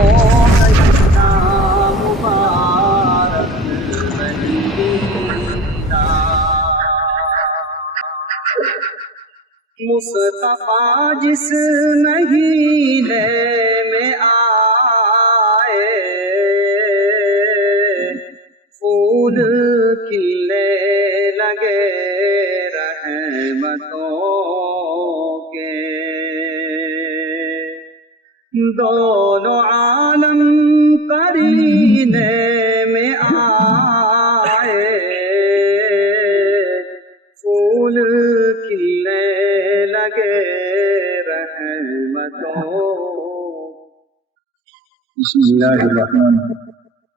مہینہ مبارک مہینہ، مصطفیٰ جس مہینے میں آئے پھول کھلنے لگے رحمتوں کے، دونوں عالم قرینے میں آئے پھول کھلنے لگے رحمتوں۔ بسم اللہ الرحمن الرحیم،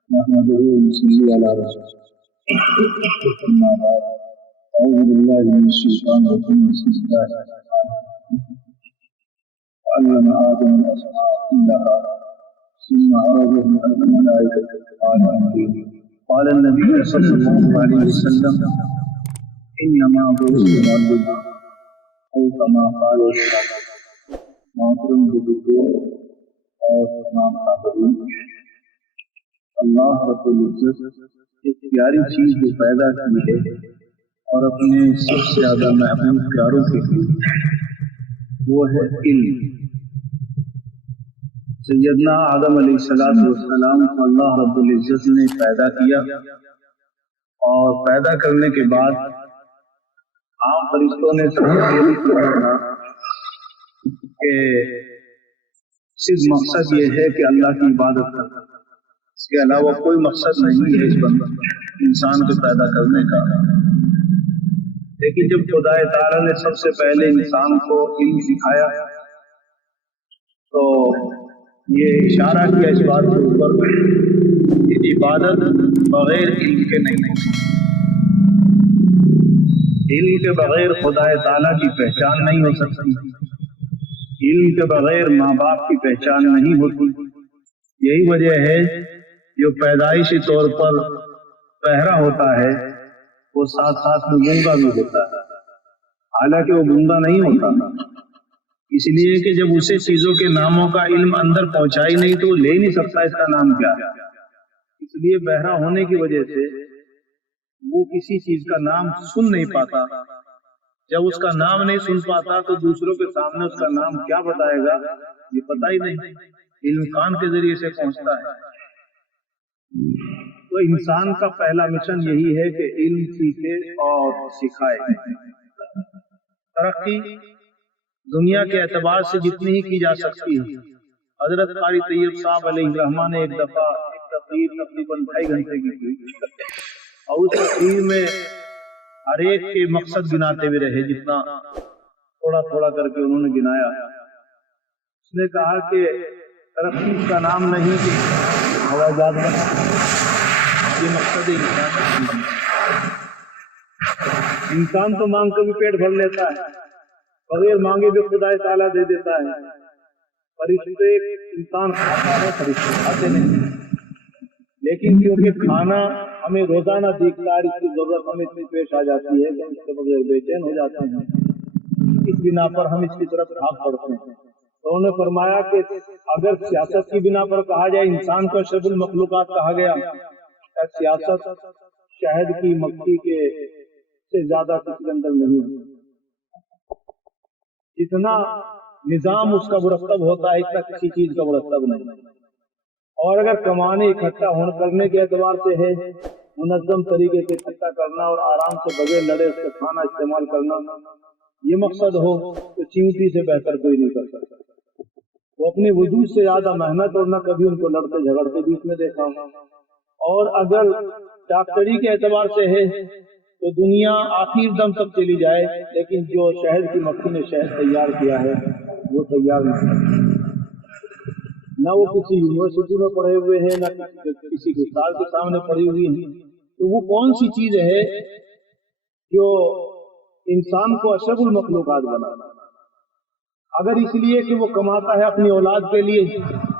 نحمدہ ونصلی علی رسولہ، اما بعد، اعوذ باللہ من الشیطان الرجیم، بسم اللہ الرحمن الرحیم۔ وعلم آدم الأسماء كلها ثم عرضهم على الملائكة قال أنبئوني، قال النبي صلی اللہ علیہ وسلم انما بعثت معلما او كما قال معصوم بالذکر اور تمام حاضرین۔ اللہ رب العزت ایک پیاری چیز جو پیدا کی ہے اور اپنے سب سے زیادہ محبوب پیاروں کے لیے، وہ ہے علم۔ سیدنا آدم علیہ السلام کو اللہ رب العزت نے پیدا کیا، اور پیدا کرنے کے بعد عام فرشتوں نے کہا کہ صرف مقصد یہ ہے کہ اللہ کی عبادت کرنا، اس کے علاوہ کوئی مقصد نہیں ہے اس بندہ انسان کو پیدا کرنے کا۔ لیکن جب خدا تعالیٰ نے سب سے پہلے انسان کو علم سکھایا تو یہ اشارہ کیا اس بات کے اوپر کہ عبادت بغیر علم کے نہیں، علم کے بغیر خدا تعالیٰ کی پہچان نہیں ہو سکتی، علم کے بغیر ماں باپ کی پہچان نہیں ہوتی۔ یہی وجہ ہے جو پیدائشی طور پر بہرا ہوتا ہے وہ ساتھ ساتھ میں گونگا بھی ہوتا ہے، حالانکہ وہ گونگا نہیں ہوتا، اس لیے کہ جب اسے چیزوں کے ناموں کا علم اندر پہنچا ہی نہیں تو وہ لے نہیں سکتا اس کا نام کیا ہے۔ اس لیے بہرا ہونے کی وجہ سے وہ کسی چیز کا نام سن نہیں پاتا، جب اس کا نام نہیں سن پاتا تو دوسروں کے سامنے اس کا نام کیا بتائے گا، یہ پتہ ہی نہیں، علم کان کے ذریعے سے پہنچتا ہے۔ تو انسان کا پہلا مشن یہی ہے کہ علم سیکھے اور سکھائے۔ ترقی دنیا کے اعتبار سے جتنی ہی کی جا سکتی ہے، حضرت قاری طیب صاحب علیہ الرحمہ نے ایک دفعہ ایک تقریر تقریباً 2.5 گھنٹے کی ہوئی، اور اس تقریر میں ہر ایک کے مقصد گناتے ہوئے رہے، جتنا تھوڑا تھوڑا کر کے انہوں نے گنایا۔ اس نے کہا کہ ترقی کا نام نہیں کہ ہوائی جہاز بنا، یہ مقصد ہے انسان تو مانگ کے بھی پیٹ بھر لیتا ہے، بغیر مانگے بھی خدا تعالیٰ دے دیتا ہے۔ فرشتے انسان کھاتا ہے، فرشتے کھاتے نہیں، لیکن کیونکہ کھانا ہمیں روزانہ دیکھتا ہے، اس کی ضرورت ہمیں اتنی پیش آ جاتی ہے کہ اس کے بغیر بے چین ہو جاتے ہیں، اس بنا پر ہم اس کی طرف بھاگ پڑتے ہیں۔ تو انہوں نے فرمایا کہ اگر سیاست کی بنا پر کہا جائے انسان کو اشرف المخلوقات کہا گیا، سیاست شہد کی مکھی کے سے زیادہ کسی کے اندر نہیں، جتنا نظام اس کا مرتب ہوتا ہے اتنا کسی چیز کا مرتب نہیں۔ اور اگر کمانے اکٹھا کرنے کے اعتبار سے ہے، منظم طریقے سے اکٹھا کرنا اور آرام سے بغیر لڑے اس کا کھانا استعمال کرنا، یہ مقصد ہو تو چیونٹی سے بہتر کوئی نہیں کر سکتا۔ وہ اپنے وجود سے زیادہ محنت اور نہ کبھی ان کو لڑتے جھگڑتے بیچ میں دیکھا ہوں۔ اور اگر ڈاکٹری کے اعتبار سے ہے تو دنیا آخر دم تک چلی جائے، لیکن جو شہد کی مکھی نے شہد تیار کیا ہے وہ تیار نہیں، نہ وہ کسی یونیورسٹی میں پڑھے ہوئے ہیں، نہ کسی استاد کے سامنے پڑھی ہوئی ہیں، تو وہ کون سی چیز ہے جو انسان کو اشرف المخلوقات بنانا؟ اگر اس لیے کہ وہ کماتا ہے اپنی اولاد کے لیے،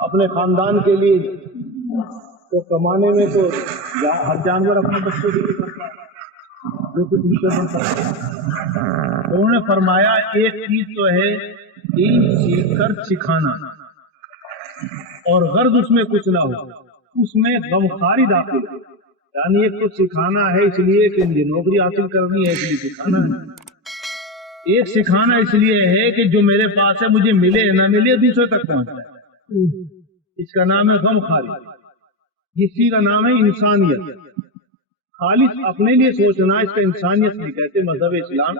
اپنے خاندان کے لیے، تو کمانے میں تو ہر جانور اپنے بچوں کے لیے کرتا ہے، جو کچھ ان سے بنتا ہے۔ انہوں نے فرمایا ایک چیز تو ہے علم سیکھ کر سکھانا، اور غرض اس میں کچھ نہ ہو، اس میں غمخواری داخل ہے. یعنی ایک تو سکھانا ہے اس لیے کہ یہ نوکری حاصل کرنی ہے، اس لیے سکھانا ہے. ایک سکھانا اس لیے ہے کہ جو میرے پاس ہے مجھے ملے نہ ملے دوسرے تک پہنچائے. اس کا نام ہے غمخواری، اسی کا نام ہے انسانیت. خالص اپنے لیے سوچنا، اس کا انسانیت نہیں کہتے مذہب اسلام.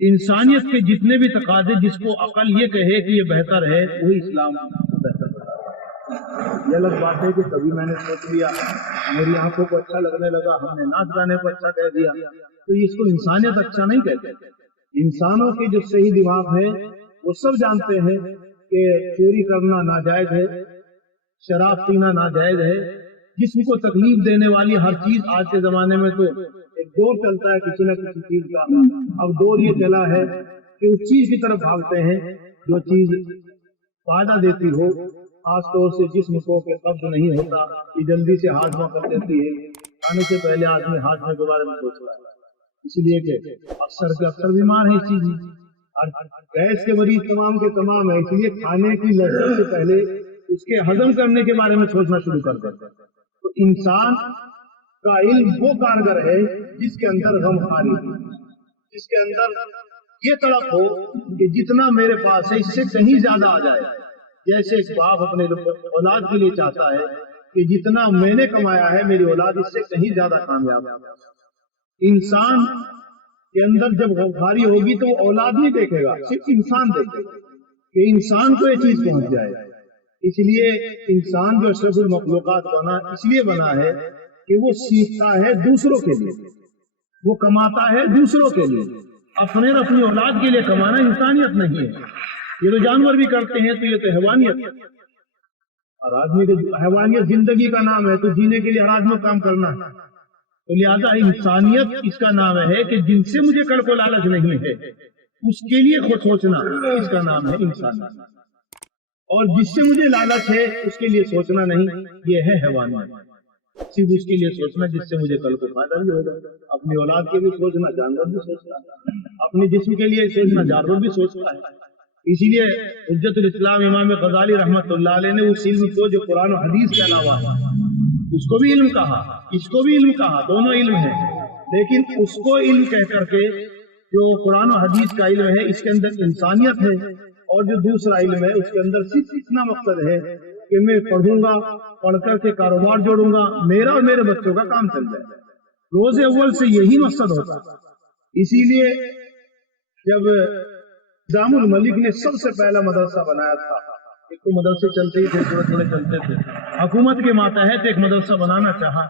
انسانیت کے جتنے بھی تقاضے، جس کو عقل یہ کہے کہ یہ بہتر ہے وہی اسلام بہتر ہے. یہ الگ بات ہے کہ کبھی میں نے سوچ لیا، میری آنکھوں کو اچھا لگنے لگا، ہم نے ناچ گانے کو اچھا کہہ دیا، تو اس کو انسانیت اچھا نہیں کہتے. انسانوں کے جو صحیح دماغ ہے وہ سب جانتے ہیں کہ چوری کرنا ناجائز ہے، شراب پینا ناجائز ہے. جسم کو تکلیف دینے والی ہر چیز، آج کے زمانے میں تو ایک دور چلتا ہے کسی نہ کسی چیز کا. اب دور یہ چلا ہے کہ اس چیز کی طرف بھاگتے ہیں جو چیز فائدہ دیتی ہو، خاص طور سے جسم کو کہ قبض نہیں ہوتا، یہ جلدی سے ہاضمہ کر دیتی ہے. کھانے سے پہلے آدمی ہاضمے کے بارے میں سوچ رہا ہے، اس لیے کہ اکثر کے اکثر بیمار ہیں اس چیز میں. گیس کے مریض تمام کے تمام ہے، اس لیے کھانے کی لذت سے پہلے اس کے ہضم کرنے کے بارے میں سوچنا شروع کر دیتے ہیں. تو انسان کا علم وہ کارگر ہے جس کے اندر غمخواری ہو، جس کے اندر یہ طلب ہو کہ جتنا میرے پاس ہے اس سے کہیں زیادہ آ جائے. جیسے ایک باپ اپنے اولاد کے لیے چاہتا ہے کہ جتنا میں نے کمایا ہے میری اولاد اس سے کہیں زیادہ کامیاب ہے. انسان کے اندر جب غمخواری ہوگی تو وہ اولاد نہیں دیکھے گا، صرف انسان دیکھے گا کہ انسان کو یہ چیز پہنچ جائے. اس لیے انسان جو اشرف المخلوقات بنا اس لیے بنا ہے کہ وہ سیکھتا ہے دوسروں کے لیے، وہ کماتا ہے دوسروں کے لیے. اپنے اپنی اولاد کے لیے کمانا انسانیت نہیں ہے. یہ تو جانور بھی کرتے ہیں، تو یہ تو حیوانیت ہے. اور آدمی کو حیوانیت زندگی کا نام ہے، تو جینے کے لیے ہر آدمی کام کرنا ہے. تو لہٰذا انسانیت اس کا نام ہے کہ جن سے مجھے کل کو لالچ نہیں ہے اس کے لیے خود سوچنا، اس کا نام ہے انسانیت. اور جس سے مجھے لالچ ہے اس کے لیے سوچنا نہیں، یہ ہے حیوانیت. صرف اس کے لیے سوچنا جس سے مجھے کل کو فائدہ بھی ہوگا. اپنی اولاد کے لیے سوچنا جانور بھی سوچتا ہے، اپنے جسم کے لیے سوچنا جانور بھی سوچتا ہے. اسی لیے حجت الاسلام امام غزالی رحمۃ اللہ علیہ نے اس علم کو جو قرآن و حدیث کے علاوہ ہے اس کو بھی علم کہا، اس کو بھی علم کہا، دونوں علم ہے. لیکن اس کو علم کہہ کر کے جو قرآن و حدیث کا علم ہے اس کے اندر انسانیت ہے، اور جو دوسرا علم ہے اس کے اندر صرف اتنا مقصد ہے کہ میں پڑھوں گا، پڑھ کر کے کاروبار جوڑوں گا، میرا اور میرے بچوں کا کام چل جائے. روز اول سے یہی مقصد ہوتا. اسی لیے جب نظام الملک نے سب سے پہلا مدرسہ بنایا تھا، ایک تو مدرسے چلتے ہی تھے، تھوڑے تھوڑے چلتے تھے، حکومت کے ماتحت ایک مدرسہ بنانا چاہا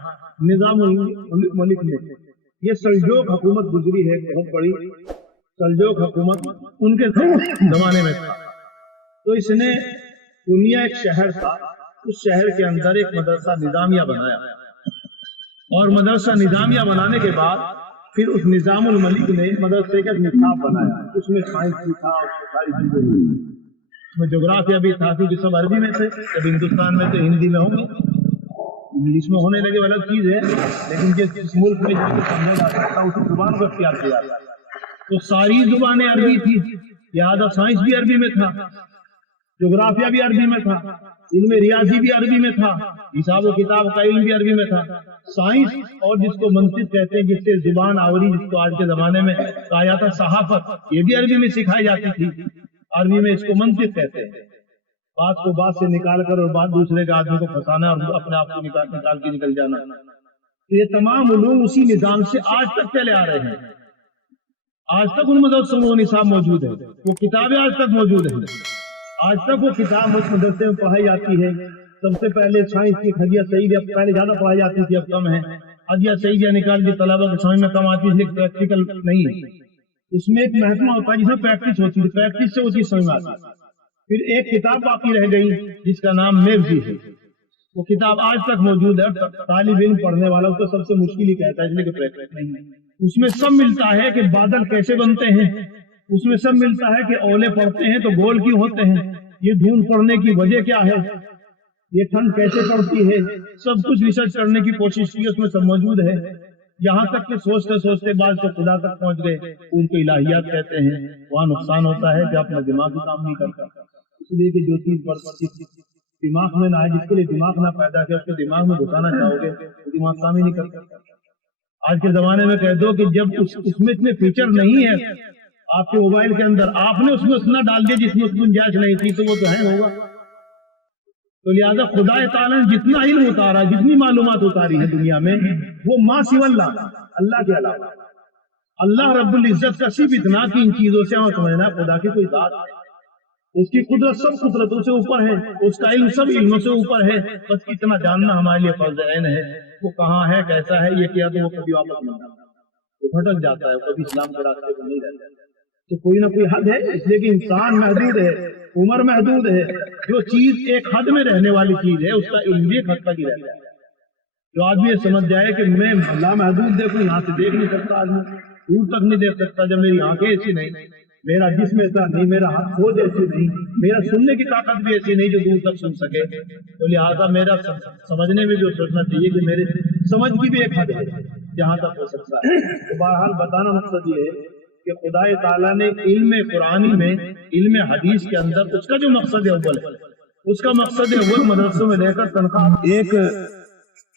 نظام الملک نے. یہ سلجوق حکومت گزری ہے بہت بڑی، سلجوق حکومت ان کے زمانے میں تھا. تو اس نے دنیا ایک شہر تھا، اس شہر کے اندر ایک مدرسہ نظامیہ بنایا، اور مدرسہ نظامیہ بنانے کے بعد پھر اس نظام الملک نے مدرسے کا نصاب بنایا. اس میں سائنس بھی تھا، اس میں ساری چیزیں بھی، اس میں جغرافیہ بھی تھا، کیونکہ سب عربی میں تھے. جب ہندوستان میں تو ہندی میں ہوں گے، انگلش میں ہونے لگے الگ چیز ہے، لیکن جس ملک میں سمجھا جا سکتا اس زبان کو اختیار کیا تو ساری زبانیں عربی تھی. لہٰذا سائنس بھی عربی میں تھا، جغرافیہ بھی عربی میں تھا، علم ریاضی بھی عربی میں تھا، حساب و کتاب کا علم بھی عربی میں تھا. سائنس اور جس کو منطق کہتے ہیں، جس سے زبان آوری، جس کو آج کے زمانے میں کہا جاتا صحافت، یہ بھی عربی میں سکھائی جاتی تھی. عربی میں اس کو منطق کہتے ہیں، بات کو بات سے نکال کر اور بات دوسرے کے آدمی کو پھنسانا اور اپنے آپ کو نکال کے نکل جانا. یہ تمام علوم اسی نظام سے آج تک چلے آ رہے ہیں. آج تک ان مدرسوں میں وہ نصاب موجود ہے، وہ کتابیں آج تک موجود ہیں. آج تک وہ کتاب اس مدرسے میں پڑھائی جاتی ہے. سب سے پہلے سائنس کی حدیث سعیدیہ پہلے زیادہ پڑھائی جاتی تھی، اب کم ہے. حدیث سعیدیہ نکال کے طلبہ کو سمجھ میں کم آتی ہے، لیکن پریکٹیکل نہیں ہے. اس میں ایک محکمہ ہوتا ہے جس میں پریکٹس ہوتی ہے، پریکٹس سے وہ چیز سمجھ میں آتی ہے. پھر ایک کتاب باقی رہ گئی جس کا نام میگزی ہے. وہ کتاب آج تک موجود ہے. طالب علم پڑھنے والا اس کو سب سے مشکل ہی کہتا ہے، اس لیے کہ پریکٹس نہیں ہے. اس میں سب ملتا ہے کہ بادل کیسے بنتے ہیں، اس میں سب ملتا ہے کہ اولے پڑتے ہیں تو گول کیوں ہوتے ہیں، یہ دھند پڑنے کی وجہ کیا ہے، یہ ٹھنڈ کیسے پڑتی ہے. سب کچھ ریسرچ کرنے کی کوشش کی، اس میں سب موجود ہے. یہاں تک کہ سوچتے سوچتے بعض تو خدا تک پہنچ گئے. ان کو الہیات کہتے ہیں. وہاں نقصان ہوتا ہے کہ اپنا دماغ بھی کام نہیں کرتا، اس لیے کہ جو چیز दिमाग में ना है, जिसके लिए दिमाग ना पैदा किया उसको दिमाग में घुसाना चाहोगे तो दिमाग काम ही नहीं कर सकता। आज के जमाने में कह दो कि जब उसमें इतने फीचर नहीं है आपके मोबाइल के अंदर, आपने उसमें उतना डाल दिया जिसमें उसकी गुंजाइश नहीं थी, तो वो तो हैंग होगा। तो लिहाजा खुदा ताला ने जितना इल्म उतारा, जितनी मालूमात उतारी है दुनिया में, वो माँ सिवल्ला, अल्लाह के अलावा, अल्लाह रब्बुल इज्जत का सिर्फ इतना कि इन चीजों से हमें समझना खुदा की कोई बात है, उसकी कुदरत सब कुदरतों से ऊपर है, उसका इल्म सब इल्मों से ऊपर है। बस इतना जानना हमारे लिए फर्ज ऐन है। वो कहाँ है, कैसा है, ये किया तो वो कभी वापस नहीं आता, वो भटक जाता है, कभी इस्लाम के रास्ते पर नहीं रहता। तो कोई ना कोई हद है, इसलिए कि इंसान महदूद है, उम्र महदूद है। जो चीज एक हद में रहने वाली चीज है उसका इल्म भी एक हद तक ही रहता है। जो आदमी ये समझ जाए कि मैं लामहदूद देखूं, यहाँ से देख नहीं सकता, आदमी दूर तक नहीं देख सकता, जब मेरी आंखें ऐसी नहीं, मेरा जिस्म ऐसा नहीं, मेरा हाथ खोज ऐसी नहीं, मेरा सुनने की ताकत भी ऐसी नहीं जो दूर तक सुन सके, तो लिहाजा मेरा समझने में भी सोचना चाहिए कि मेरे समझ की भी एक हद है जहाँ तक हो सकता है। तो बहरहाल बताना मकसद ये है कि खुदा ताला ने इल्म कुरानी में, इल्म हदीस के अंदर उसका जो मकसद है अव्वल है, उसका मकसद है अव्वल मदरसों में लेकर तनख्वाह। एक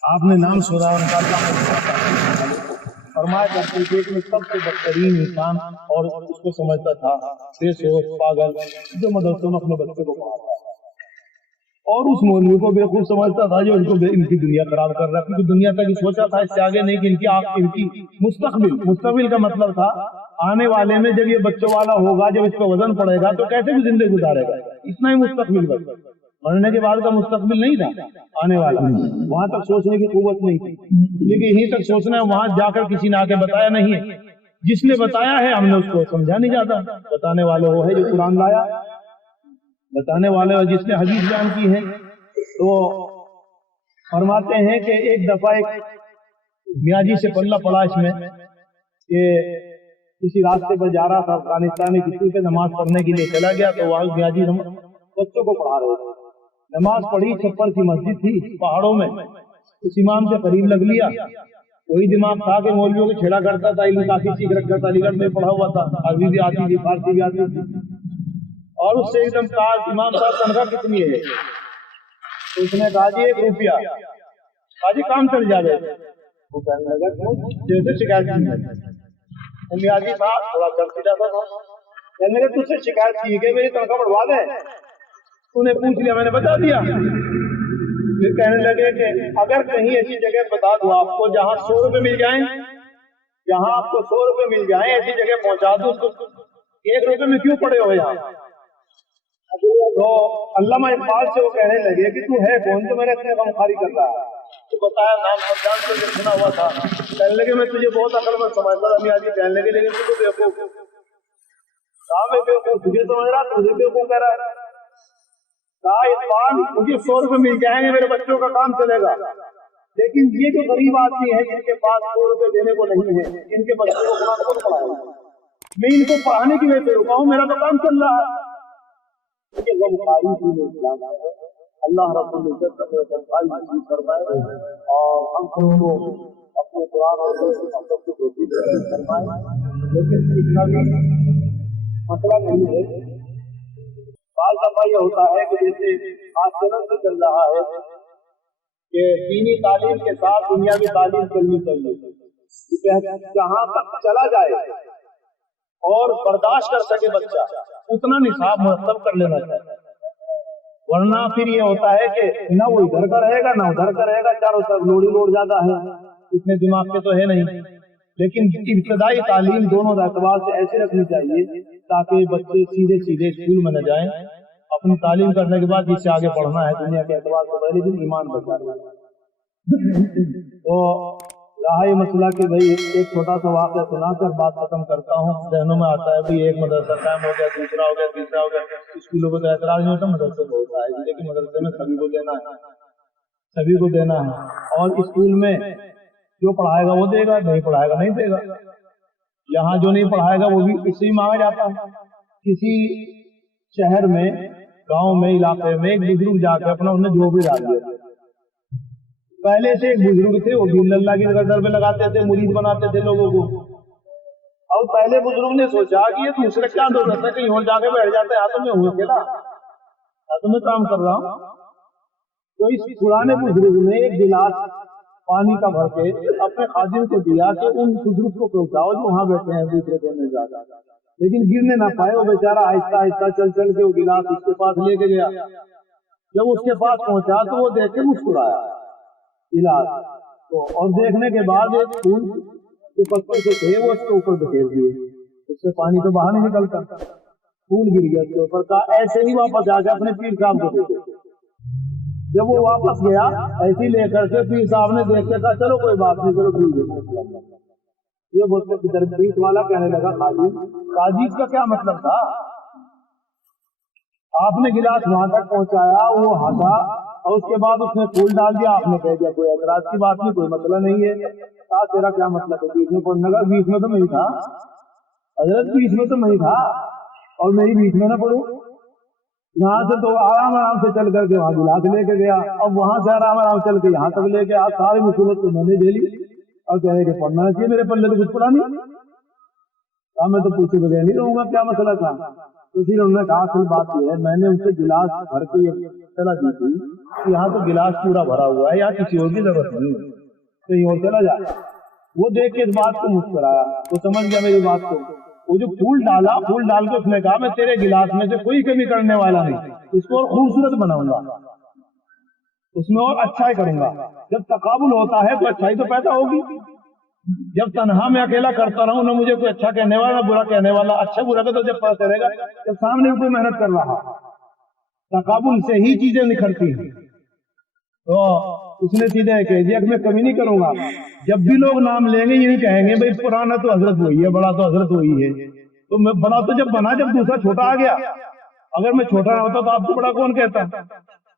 आपने नाम सुना और फरमाया करते थे कि सबसे बदतरीन इंसान और उसको समझता था बेसोच पागल जो मदरसों में अपने बच्चे को पढ़ाता है, और उस मौलवी को बेवकूफ समझता था जो इनको इनकी दुनिया खराब कर रहा है, क्योंकि दुनिया तक ही सोचा था, इससे आगे नहीं कि इनकी मुस्तकबिल का मतलब था आने वाले में जब ये बच्चों वाला होगा, जब इसका वजन पड़ेगा तो कैसे भी जिंदगी गुजारेगा, इतना ही मुस्तकबिल बस। मरने के बाद का मुस्तकबिल नहीं था आने वाला, वहां तक सोचने की कुव्वत नहीं थी, क्योंकि यहीं तक सोचना है, वहां जाकर किसी ने आके बताया नहीं है, जिसने बताया है हमने उसको समझा नहीं जाता। बताने वाले वो है जो कुरान लाया, बताने वाले और जिसने हदीस बयान की है। तो फरमाते हैं कि एक दफा एक मियाजी से पल्ला पड़ा इसमें कि किसी रास्ते पर जा रहा था, अफगानिस्तान में किसी पे नमाज पढ़ने के लिए चला गया, तो वहां मियाजी बच्चों को पढ़ा रहे थे, नमाज पढ़ी, छप्पर की मस्जिद थी पहाड़ों में, उस इमाम से करीब लग लिया। वही दिमाग था कि मौलवियों को छेड़ा करता था, इल्म काफी सीख रखा था, अलीगढ़ में पढ़ा हुआ था, अरबी भी आती थी, फारसी भी आती थी, और उससे एकदम कहा इमाम साहब तनख्वाह कितनी है? तो उसने कहा जी 1 रुपया। कहा जी काम चल जाए। वो कहने लगा जैसे शिकायत मियाजी साहब थोड़ा चर्चिता था, कहने लगे तुझसे शिकायत की है मेरी तनख्वाह बढ़वा दे। तूने पूछ लिया, मैंने बता दिया। फिर कहने लगे कि अगर कहीं ऐसी जगह बता दो आपको जहाँ 100 रुपए मिल जाए, जहाँ आपको 100 रुपए मिल जाए, ऐसी जगह पहुंचा दो, उसको 1 रुपए में क्यों पड़े हो यहाँ? तो अल्लामा इकबाल से वो कहने लगे कि तू है कौन जो मेरे इतने गमखारी कर रहा है? तो बताया नाम समझान से सुना हुआ था। कहने लगे मैं तुझे बहुत अकलमंद समझता था मियाजी। कहने लगे लेकिन तू तो बेवकूफ, कहा मैं बेवकूफ तुझे समझ रहा, तुझे बेवकूफ कह रहा है। कहा इकबाल मुझे 100 रुपए मिल जाएंगे, मेरे बच्चों का काम चलेगा, लेकिन ये जो गरीब आदमी है जिनके पास 100 रुपए देने को नहीं है, इनके बच्चों को कुरान कौन पढ़ाएगा? मैं इनको पढ़ाने की वजह से रुका हूँ, मेरा तो काम चल रहा है। ये गमखारी इस्लाम है। अल्लाह रब्बुल इज्जत अपने गमखारी नसीब फरमाए और हम सबको अपने कुरान और हम सबको तौफीक फरमाए। लेकिन इतना भी मसला नहीं है। बाल दफा ये होता है कि जैसे आचरण से चल रहा है कि दीनी तालीम के साथ दुनियावी तालीम चलनी चाहिए, जहाँ तक चला जाए और बर्दाश्त कर सके बच्चा उतना निसाब मुरतब कर लेना चाहिए, वरना फिर ये होता है कि न वो इधर का रहेगा न उधर का रहेगा, चारों तरफ लोड ही लोड ज्यादा है, इतने दिमाग के तो है नहीं। लेकिन इब्तदाई तालीम दोनों एतबार से ऐसे रखनी चाहिए ताकि बच्चे सीधे सीधे स्कूल में न जाएं, अपनी तालीम करने के बाद जिससे आगे पढ़ना है दुनिया के एतबार से पहले भी ईमान बचाना है। तो रहा ये मसला कि भाई एक छोटा सा वाक़या सुनाकर बात खत्म करता हूँ। जहनों में आता है भाई एक मदरसा कायम हो गया, दूसरा हो गया, तीसरा हो गया, स्कूलों को तो एतराज नहीं होता, मदरसे को होता है, लेकिन मदरसे में सभी को देना है, सभी को देना है, और स्कूल में जो पढ़ाएगा वो देगा, नहीं पढ़ाएगा नहीं देगा। यहाँ जो नहीं पढ़ाएगा वो भी उससे ही मांगा जाता है। किसी शहर में, गांव में, इलाके में एक बुजुर्ग जाकर अपना उन्हें जो भी डाल दिया। पहले से एक बुजुर्ग थे, वो भी अल्लाह की गर्दन पे लगाते थे, मुरीद बनाते थे लोगों को। और पहले बुजुर्ग ने सोचा कि ये दूसरे क्या जरूरत है, कहीं और जाके बैठ जाते हैं, तो मैं हूँ अकेला, तो मैं काम कर रहा हूँ, تو اس पुराने बुजुर्ग ने एक गिलास पानी का भर के अपने खादिम को दिया कि उन बुजुर्ग को पहुंचाओ जो वहां बैठे हैं दूसरे कोने ज्यादा, लेकिन गिरने ना पाए। वो बेचारा आहिस्ता आहिस्ता चल चल के वो गिलास उसके पास लेके गया। जब उसके पास पहुंचा तो वो देख के मुस्कुराया गिलास तो, और देखने के बाद एक फूल के पत्ते जो थे वो उसके ऊपर बिखेर दिए, उससे पानी तो बाहर नहीं निकलता, फूल गिर गया उसके ऊपर। कहा ऐसे ही वापस आके अपने पीर साहब को दे दो। जब वो वापस गया ऐसे लेकर के पीर साहब ने देख के कहा चलो कोई बात नहीं, चलो ठीक है। ये बोलते दरबीस वाला कहने लगा काजीज का क्या मतलब था, आपने गिलास वहां तक पहुंचाया, वो हंसा और उसके बाद उसने फूल डाल दिया, आपने कह दिया कोई ऐतराज की बात नहीं, कोई मसला नहीं है। कहा तेरा क्या मतलब है? बीच में पढ़ने लगा, बीच में तो नहीं था हजरत, बीच में तो नहीं था और मेरी बीच में ना पढ़ू। यहाँ से तो आराम आराम से चल करके वहां गिलास लेके गया, अब वहां से आराम आराम चल के यहाँ तक लेके आ, सारी मुसीबत तो मैंने झेली और कह रहे कि पढ़ना चाहिए, मेरे पल्ले तो कुछ पढ़ा नहीं। मैं तो पूछे बगैर नहीं रहूंगा क्या मसला था। तो फिर उन्होंने कहा असल बात यह है, मैंने उनसे गिलास भर के चला दी थी कि यहाँ तो गिलास पूरा भरा हुआ है, यहाँ किसी और की जरूरत नहीं, कहीं और चला जाए। वो देख के इस बात को मुस्कुराया तो समझ गया मेरी बात को। वो जो फूल डाला, फूल डाल के उसने कहा मैं तेरे गिलास में से कोई कमी करने वाला नहीं, इसको और खूबसूरत बनाऊंगा, उसमें और अच्छा ही करूंगा। जब तकाबुल होता है तो अच्छाई तो पैदा होगी। जब तनहा में अकेला करता रहूं, ना मुझे कोई अच्छा कहने वाला ना बुरा कहने वाला, अच्छा बुरा का तो जब पता चलेगा जब सामने कोई मेहनत कर रहा। तकाबुल से ही चीजें निखरती हैं। तो उसने सीधे कह दिया कि मैं कमी नहीं करूंगा। जब भी लोग नाम लेंगे यही कहेंगे भाई पुराना तो हजरत वही है, बड़ा तो हजरत वही है। तो मैं बड़ा तो जब बना जब दूसरा छोटा आ गया, अगर मैं छोटा होता तो आपको बड़ा कौन कहता?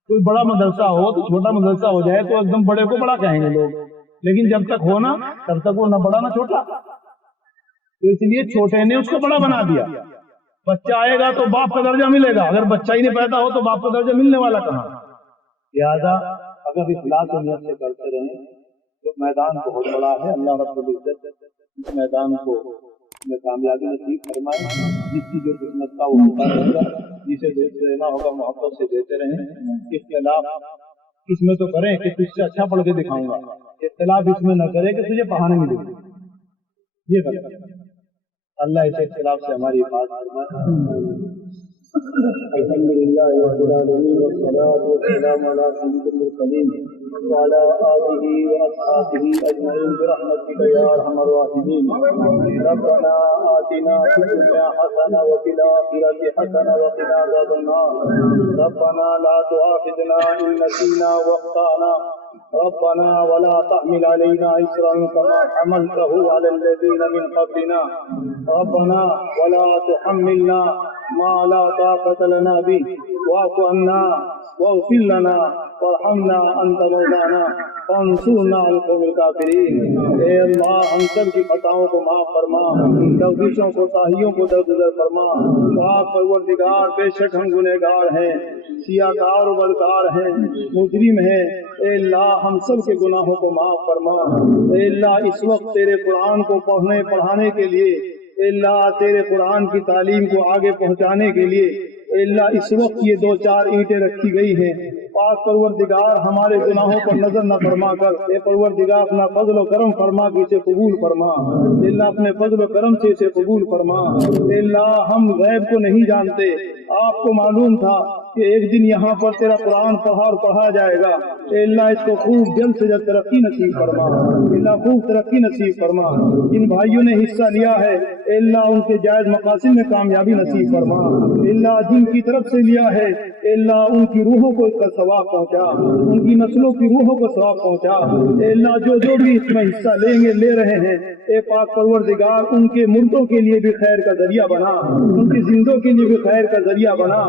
कोई बड़ा मदरसा हो तो छोटा मदरसा हो जाए तो एकदम बड़े को बड़ा कहेंगे लोग, लेकिन जब तक हो ना तब तक वो न बड़ा ना छोटा। तो इसलिए छोटे ने उसको बड़ा बना दिया। बच्चा आएगा तो बाप का दर्जा मिलेगा, अगर बच्चा ही नहीं पैदा हो तो बाप का दर्जा मिलने वाला कहाँ। लिहाजा अगर इखलास और नियत से करते रहें तो मैदान बहुत बड़ा है। अल्लाह रब्बुल इज्जत इस मैदान को में कामयाबी नसीब फरमाए। जिसकी जो किस्मत का वो होता रहेगा, जिसे देते रहना होगा मोहब्बत से देते रहें। इख्तिलाफ इसमें तो करें कि तुझसे अच्छा पढ़ के दिखाऊंगा, इख्तिलाफ इसमें न करे कि तुझे पढ़ाने में देंगे, ये करें। अल्लाह इस इख्तिलाफ से हमारी बात फरमाए। अल्हम्दुलिल्लाह रब्बिल आलमीन वस्सलातु वस्सलामु अला सय्यिदिल मुरसलीन व अला आलिहि व अस्हाबिहि अजमईन बिरहमतिका या अरहमर राहिमीन। रब्बना आतिना फिद दुनिया हसना व फिल आखिरति हसना व क़िना अज़ाबन्नार। रब्बना ला तुआखिज़ना इन नसीना व अख़्ताअना रब्बना वला तहमिल अलैना इस्रन कमा हमलतहु अलल लज़ीना मिन क़ब्लिना रब्बना वला तुहम्मिलना मा ला ताक़त लना बिहि वाअफ़ु अन्ना वाग़फ़िर लना वरहमना अंत मौलाना फंसूरना अलल क़ौमिल काफ़िरीन। ए अल्लाह, हम सब की खताओं को माफ़ फरमा, लग़ज़िशों को ताहियों को दरगुज़र फरमा। पाक परवरदिगार, बेशक हम गुनहगार हैं, सियाकार और बदकार हैं, मुजरिम हैं। ए अल्लाह, हम सब के गुनाहों को माफ़ फरमा। ए अल्लाह, इस वक्त तेरे कुरान को पढ़ने पढ़ाने के लिए, ए अल्लाह, तेरे कुरान की तालीम को आगे पहुँचाने के लिए, ए अल्लाह, इस वक्त ये 2-4 ईंटें रखी गई हैं। पाक परवरदिगार, हमारे गुनाहों पर नजर न फरमा कर, ए परवरदिगार, अपना फजल और करम फरमा के इसे कबूल फरमा। ए अल्लाह, अपने फजल और करम से इसे कबूल फरमा। ए अल्लाह, हम गैब को नहीं जानते, आपको मालूम था कि एक दिन यहाँ पर तेरा कुरान पढ़ा जाएगा। ए अल्लाह, इसको खूब जल्द से जल्द तरक्की नसीब फरमा। अल्लाह, खूब तरक्की नसीब फरमा। जिन भाइयों ने हिस्सा लिया है, ए अल्लाह, उनके जायज मकासिद में कामयाबी नसीब फरमा। अल्लाह, जिनकी तरफ से लिया है, ए अल्लाह, उनकी रूहों को इसका सवाब पहुँचा, उनकी नस्लों की रूहों को सवाब पहुँचा। ए अल्लाह, जो भी इसमें हिस्सा ले रहे हैं, ए पाक परवरदिगार, उनके मुर्दों के लिए भी खैर का जरिया बना, उनकी जिंदों के लिए भी खैर का जरिया बना।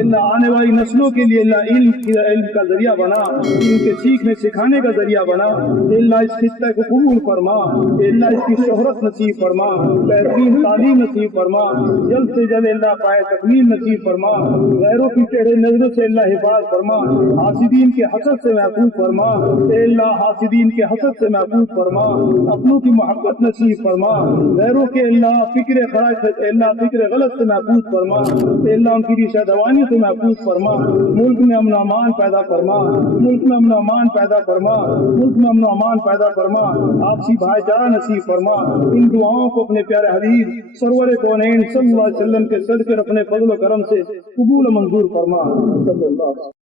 अल्लाह, आने वाली नस्लों के लिए अल्लाह इल्म का जरिया बना, इनके सीखने सिखाने का जरिया बना। अल्लाह, इस खिस्से को कबूल फरमा। अल्लाह, इसकी शोहरत नसीब फरमा, बेहतरीन तालीम नसीब फरमा, जल्द से जल्द अल्लाह पाए तकमील नसीब फरमा, गैरों की टेढ़े नजरों से अल्लाह हिफाज फरमा। حاسدین کے حسد سے محفوظ فرما، اے اللہ حاسدین کے حسد سے محفوظ فرما، اپنوں کی محبت نصیب فرما، غیروں کے اللہ فکر خراج سے اے اللہ فکر غلط سے محفوظ فرما، اے اللہ ان کی ریشہ دوانی سے محفوظ فرما، ملک میں امن و امان پیدا فرما، ملک میں امن و امان پیدا فرما، ملک میں امن و امان پیدا فرما، آپسی بھائی چارہ نصیب فرما، ان دعاؤں کو اپنے پیارے حبیب سرور کونین صلی اللہ علیہ وسلم کے صدقے اپنے فضل و کرم سے قبول و منظور فرما، صلی اللہ علیہ وسلم۔